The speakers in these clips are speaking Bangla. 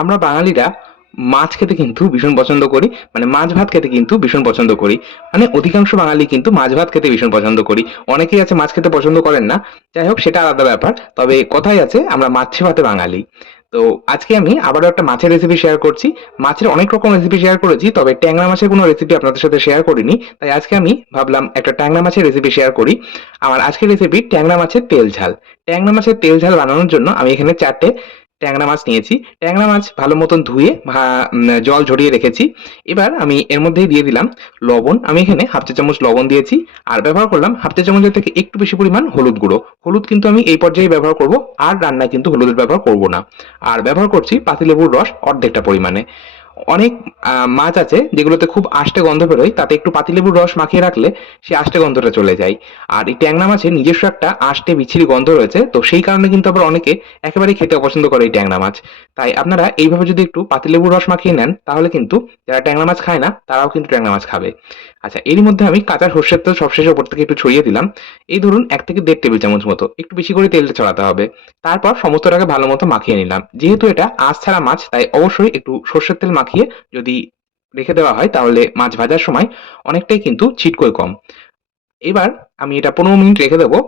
আমরা বাঙালিরা মাছ খেতে কিন্তু ভীষণ পছন্দ করি মানে মাছ ভাত খেতে কিন্তু ভীষণ পছন্দ করি। মানে অধিকাংশ বাঙালি কিন্তু মাছ ভাত খেতে ভীষণ পছন্দ করি। অনেকেই আছে মাছ খেতে পছন্দ করেন না। যাই হোক, সেটা আলাদা ব্যাপার। তবে কথাই আছে, আমরা মাছে ভাতে বাঙালি। তো আজকে আমি আবারও একটা মাছের রেসিপি শেয়ার করছি। মাছের অনেক রকম রেসিপি শেয়ার করেছি, তবে ট্যাংরা মাছের কোনো রেসিপি আপনাদের সাথে শেয়ার করিনি। তাই আজকে আমি ভাবলাম একটা ট্যাংরা মাছের রেসিপি শেয়ার করি। আমার আজকের রেসিপি ট্যাংরা মাছের তেল ঝাল। ট্যাংরা মাছের তেল ঝাল বানানোর জন্য আমি এখানে চারটে ট্যাংরা মাছ নিয়েছি। ট্যাংরা মাছ ভালো মতন ধুয়ে জল ঝরিয়ে রেখেছি। এবার আমি এর মধ্যেই দিয়ে দিলাম লবণ। আমি এখানে হাফ চা চামচ লবণ দিয়েছি। আর ব্যবহার করলাম হাফ চা চামচের থেকে একটু বেশি পরিমাণ হলুদ গুঁড়ো। হলুদ কিন্তু আমি এই পর্যায়ে ব্যবহার করব। আর রান্নায় কিন্তু হলুদের ব্যবহার করব না। আর ব্যবহার করছি পাতিলেবুর রস অর্ধেকটা পরিমাণে। অনেক মাছ আছে যেগুলোতে খুব আষ্টে গন্ধ বেরোয়, তাতে একটু পাতিলেবুর রস মাখিয়ে রাখলে সেই আষ্টে গন্ধটা চলে যায়। আর এই ট্যাংরা মাছের নিজস্ব একটা আষ্টে বিচ্ছিরি গন্ধ রয়েছে, তো সেই কারণে কিন্তু আবার অনেকে একেবারে খেতে অপছন্দ করে এই ট্যাংরা মাছ। তাই আপনারা এইভাবে যদি একটু পাতিলেবুর রস মাখিয়ে নেন, তাহলে কিন্তু যারা ট্যাংরা মাছ খায় না, তারাও কিন্তু ট্যাংরা মাছ খাবে। আচ্ছা এরই মধ্যে আমি কাঁচা সর্ষের তেল সবশেষে ওপর থেকে একটু ছড়িয়ে দিলাম। এই ধরুন এক থেকে দেড় টেবিল চামচ মতো, একটু বেশি করে তেলটা ছড়াতে হবে। তারপর সমস্তটাকে ভালো মতো মাখিয়ে নিলাম। যেহেতু এটা আঁশ ছাড়া মাছ, তাই অবশ্যই একটু সর্ষের তেল মাখিয়ে যদি রেখে দেওয়া হয়, তাহলে মাছ ভাজার সময় অনেকটাই কিন্তু ছিটকোয় কম। এবার আমি এটা পনেরো মিনিট রেখে দেবো।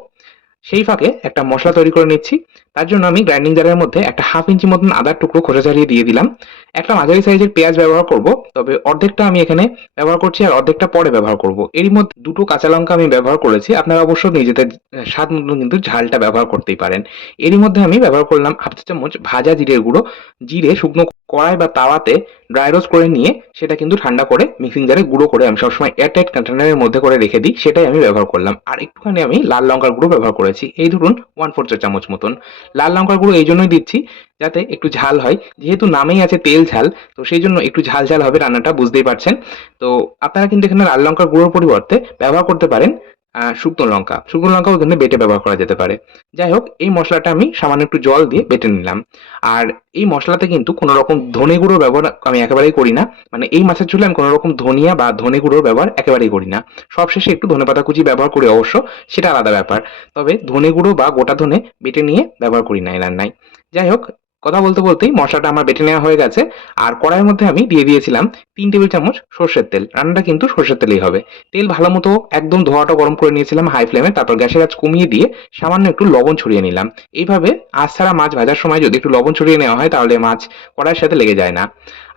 সেই ফাঁকে একটা মশলা তৈরি করে নিচ্ছি। তার জন্য আমি গ্রাইন্ডিং জারের মধ্যে একটা হাফ ইঞ্চি মতন আদার টুকরো খোসা ছাড়িয়ে দিয়ে দিলাম। একটা মাঝারি সাইজের পেঁয়াজ ব্যবহার করব, তবে অর্ধেকটা আমি এখানে ব্যবহার করছি আর অর্ধেকটা পরে ব্যবহার করব। এরই মধ্যে দুটো কাঁচা লঙ্কা আমি ব্যবহার করেছি। আপনারা অবশ্য নিজেদের স্বাদ মতন কিন্তু ঝালটা ব্যবহার করতেই পারেন। এরই মধ্যে আমি ব্যবহার করলাম হাফ চামচ ভাজা জিরের গুঁড়ো। জিরে শুকনো কড়াই বা তাওয়াতে ড্রাই রোস্ট করে নিয়ে সেটা কিন্তু ঠান্ডা করে মিক্সিং জারে গুঁড়ো করে আমি সবসময় এয়ারটাইট কন্টেনারের মধ্যে করে রেখে দিই, সেটাই আমি ব্যবহার করলাম। আর একটুখানি আমি লাল লঙ্কার গুঁড়ো ব্যবহার করেছি। এই ধরুন ওয়ান ফোর চামচ মতন। লাল লঙ্কার গুঁড়ো এই জন্যই দিচ্ছি যাতে একটু ঝাল হয়। যেহেতু নামেই আছে তেল ঝাল, তো সেই জন্য একটু ঝাল ঝাল হবে রান্নাটা, বুঝতেই পারছেন। তো আপনারা কিন্তু এখানে লাল লঙ্কার গুঁড়োর পরিবর্তে ব্যবহার করতে পারেন। শুকনো লঙ্কা। শুকনো লঙ্কাও কিন্তু বেটে ব্যবহার করা যেতে পারে। যাই হোক, এই মশলাটা আমি সামান্য একটু জল দিয়ে বেটে নিলাম। আর এই মশলাতে কিন্তু কোনো রকম ধনে গুঁড়ো ব্যবহার আমি একেবারেই করি না। মানে এই মাছের ঝোলে আমি কোনো রকম ধনিয়া বা ধনে গুঁড়োর ব্যবহার একেবারেই করি না। সবশেষে একটু ধনে পাতা কুচি ব্যবহার করি অবশ্য, সেটা আলাদা ব্যাপার। তবে ধনে গুঁড়ো বা গোটা ধনে বেটে নিয়ে ব্যবহার করি না এই রান্নায়। যাই হোক কথা বলতে বলতেই মশলাটা আমার বেটে নেওয়া হয়ে গেছে। আর কড়াইয়ের মধ্যে আমি দিয়ে দিয়েছিলাম তিন টেবিল চামচ সর্ষের তেল। রান্নাটা কিন্তু সর্ষের তেলেই হবে। তেল ভালো মতো একদম ধোয়াটা গরম করে নিয়েছিলাম হাই ফ্লেমে তারপর গ্যাসের আঁচ কমিয়ে দিয়ে সামান্য একটু লবণ ছড়িয়ে নিলাম। এইভাবে আজ ছাড়া মাছ ভাজার সময় যদি একটু লবণ ছড়িয়ে নেওয়া হয়, তাহলে মাছ কড়াইয়ের সাথে লেগে যায় না।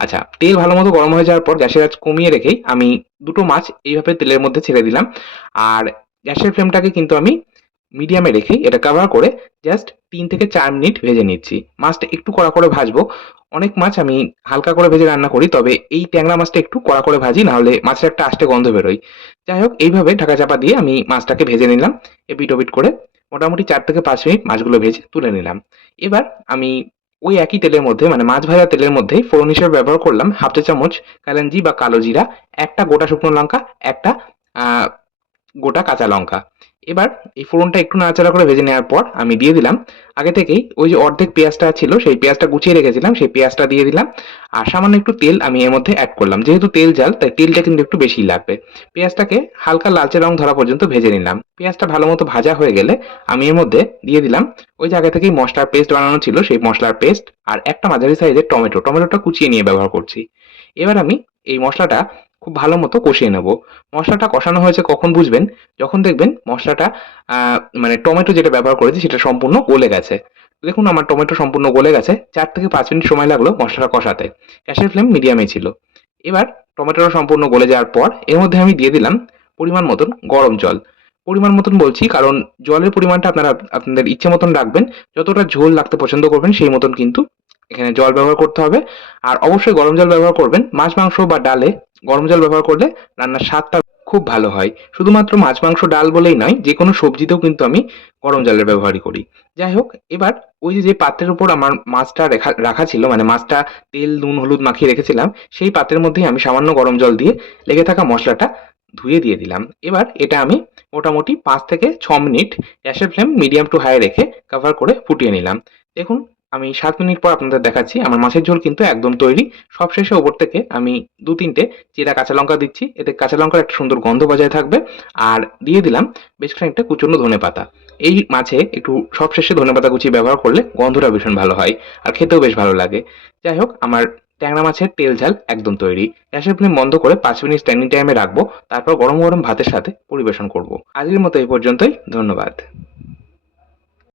আচ্ছা তেল ভালো মতো গরম হয়ে যাওয়ার পর গ্যাসের আঁচ কমিয়ে রেখেই আমি দুটো মাছ এইভাবে তেলের মধ্যে ছেড়ে দিলাম। আর গ্যাসের ফ্লেমটাকে কিন্তু আমি মিডিয়ামে রেখেই এটা কভার করে জাস্ট তিন থেকে চার মিনিট ভেজে নিচ্ছি। মাছটা একটু কড়া করে ভাজবো। অনেক মাছ আমি হালকা করে ভেজে রান্না করি, তবে এই ট্যাংরা মাছটা একটু কড়া করে ভাজি, নাহলে মাছের একটা আষ্টে গন্ধ বেরোয়। যাই হোক, এইভাবে ঢাকা চাপা দিয়ে আমি মাছটাকে ভেজে নিলাম এপিট ওপিট করে। মোটামুটি চার থেকে পাঁচ মিনিট মাছগুলো ভেজে তুলে নিলাম। এবার আমি ওই একই তেলের মধ্যে মানে মাছ ভাজা তেলের মধ্যেই ফোড়ন হিসেবে ব্যবহার করলাম হাফ চা চামচ কালাঞ্জি বা কালো জিরা, একটা গোটা শুকনো লঙ্কা, একটা গোটা কাঁচা লঙ্কা। এবার এই ফোড়নটা একটু নাড়াচাড়া করে ভেজে নেওয়ার পর আমি দিয়ে দিলাম, আগে থেকেই ওই যে অর্ধেক পেঁয়াজটা ছিল সেই পেঁয়াজটা গুছিয়ে রেখেছিলাম, সেই পেঁয়াজটা দিয়ে দিলাম। আর সামান্য একটু তেল আমি এর মধ্যে অ্যাড করলাম, যেহেতু তেল জাল, তাই তেলটা কিন্তু একটু বেশি লাগবে। পেঁয়াজটাকে হালকা লালচে রং ধরা পর্যন্ত ভেজে নিলাম। পেঁয়াজটা ভালো মতো ভাজা হয়ে গেলে আমি এর মধ্যে দিয়ে দিলাম ওই যে আগে থেকেই মশলার পেস্ট বানানো ছিল সেই মশলার পেস্ট আর একটা মাঝারি সাইজের টমেটো। টমেটোটা কুচিয়ে নিয়ে ব্যবহার করছি। এবার আমি এই মশলাটা খুব ভালো মতো কষিয়ে নেব। মশলাটা কষানো হয়েছে কখন বুঝবেন? যখন দেখবেন মশলাটা মানে টমেটো যেটা ব্যবহার করেছি সেটা সম্পূর্ণ গলে গেছে। দেখুন আমার টমেটো সম্পূর্ণ গলে গেছে। চার থেকে পাঁচ মিনিট সময় লাগল মশলাটা কষাতে। গ্যাসের ফ্লেম মিডিয়ামে ছিল। এবার টমেটোটা সম্পূর্ণ গলে যাওয়ার পর এর মধ্যে আমি দিয়ে দিলাম পরিমাণ মতন গরম জল। পরিমাণ মতন বলছি কারণ জলের পরিমাণটা আপনারা, আপনাদের ইচ্ছে মতন রাখবেন। যতটা ঝোল রাখতে পছন্দ করবেন সেই মতন কিন্তু এখানে জল ব্যবহার করতে হবে। আর অবশ্যই গরম জল ব্যবহার করবেন। মাছ, মাংস বা ডালে গরম জল ব্যবহার করলে রান্নার স্বাদটা খুব ভালো হয়। শুধুমাত্র মাছ, মাংস, ডাল বলেই নয় যে কোনো সবজিতেও কিন্তু আমি গরম জলের ব্যবহারই করি। যাই হোক, এবার ওই যে পাত্রের উপর আমার মাছটা রেখা, রাখা ছিল মানে মাছটা তেল, নুন, হলুদ মাখিয়ে রেখেছিলাম, সেই পাত্রের মধ্যেই আমি সামান্য গরম জল দিয়ে লেগে থাকা মশলাটা ধুয়ে দিয়ে দিলাম। এবার এটা আমি মোটামুটি পাঁচ থেকে ছ মিনিট গ্যাসের ফ্লেম মিডিয়াম টু হাই রেখে কভার করে ফুটিয়ে নিলাম। দেখুন আমি সাত মিনিট পর আপনাদের দেখাচ্ছি। আমার মাছের ঝোল কিন্তু একদম তৈরি। সবশেষে ওপর থেকে আমি দু তিনটে চিরা কাঁচা লঙ্কা দিচ্ছি। এতে কাঁচা লঙ্কার একটা সুন্দর গন্ধ বজায় থাকবে। আর দিয়ে দিলাম বেশ খানিকটা কুচনো ধনে পাতা। এই মাছে একটু সবশেষে ধনে পাতা কুচি ব্যবহার করলে গন্ধটা ভীষণ ভালো হয় আর খেতেও বেশ ভালো লাগে। যাই হোক, আমার ট্যাংরা মাছের তেল ঝাল একদম তৈরি। গ্যাসের ফ্লেম বন্ধ করে পাঁচ মিনিট স্ট্যান্ডিং টাইমে রাখব। তারপর গরম গরম ভাতের সাথে পরিবেশন করব। আজকের মতো এই পর্যন্তই। ধন্যবাদ।